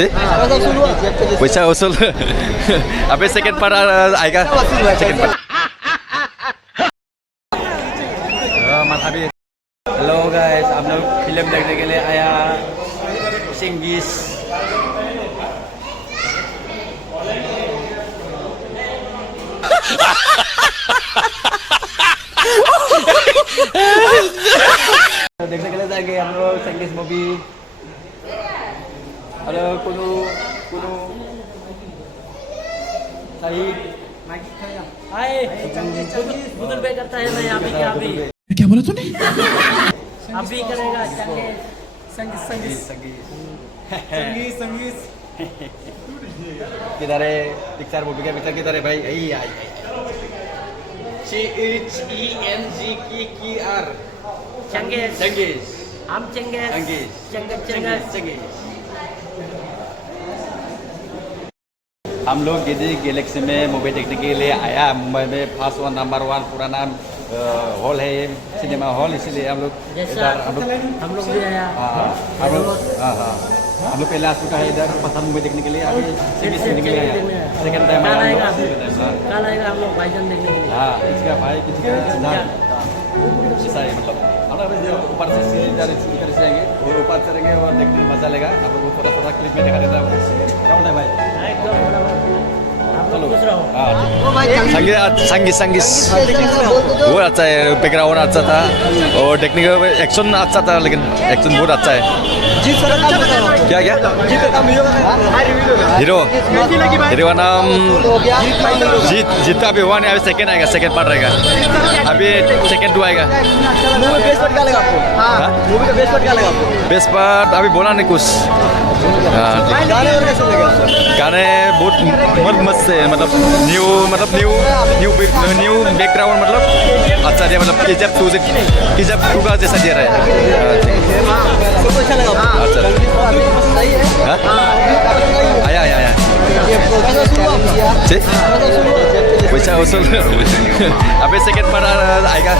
जी पैसा वसूल अबे सेकंड पार्ट आएगा सेकंड पार्ट अभी हेलो गाइस हम लोग फिल्म देखने के लिए आया चेंगिस देखने के लिए जाएंगे हम लोग चेंगिस मूवी हेलो कुनु कुनु सही हाय बुदुल बे करता है मैं यहाँ पे क्या बोला तूने? अभी करेगा संगीत किधर है पिक्चर मूवी का पिक्चर किधर है भाई यही आई CHENGKER चंगेज चंगेज हम चंगेज चंगेज हम लोग गिदी गैलेक्सी में मूवी देखने के लिए आया मुंबई में फर्स्ट वन नंबर 1 पुराना हॉल है सिनेमा हॉल इसीलिए हम लोग हम लोग भी आया हम लोग पहले आ चुका है इधर पसंद मूवी देखने के लिए अभी सीरीज देखने के लिए आया सेकंड टाइम कल आएगा हम लोग भाईजान देखने के लिए हाँ किसका भाई किसका ऐसा है मतलब हम लोग ऊपर से इधर से आएंगे और ऊपर चढ़ेंगे और देखने में मजा लेगा आप लोग थोड़ा थोड़ा क्लिप में दिखा देता हूँ क्या होता है भाई संगीत संगीत बहुत अच्छा है बैकग्राउंड अच्छा था और देखने का एक्शन अच्छा था लेकिन एक्शन बहुत अच्छा है क्या क्या हीरो हीरो का नाम जीत अभी हुआ नहीं अभी सेकंड आएगा सेकंड पार्ट रहेगा अभी सेकंड 2 आएगा बेस्ट पार्ट अभी बोला नहीं कुछ गाने बहुत मस्त है मतलब न्यू बैकग्राउंड मतलब अच्छा दिया मतलब KGF 2 का जैसा दे रहा है अच्छा आया पैसा वसूल अबे सेकंड पार्ट आएगा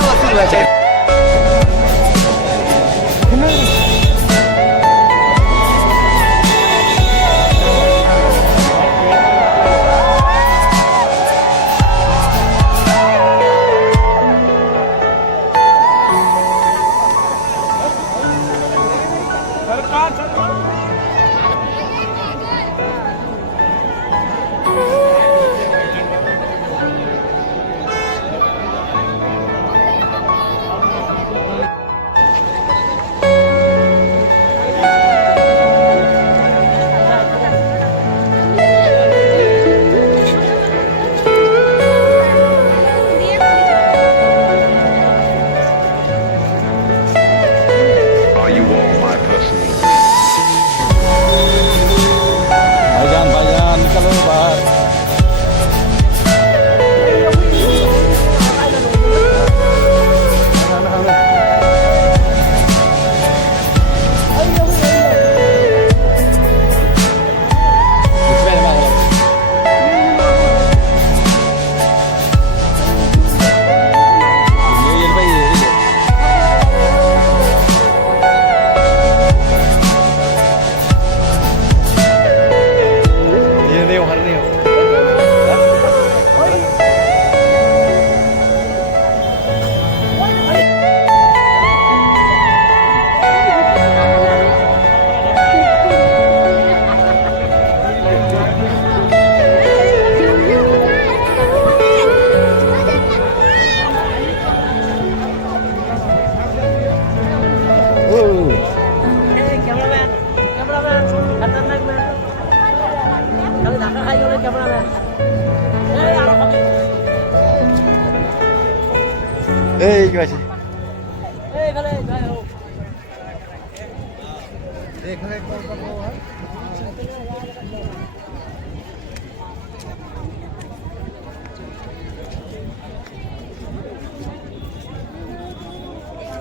Hey, gimana sih?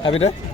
Habis dah?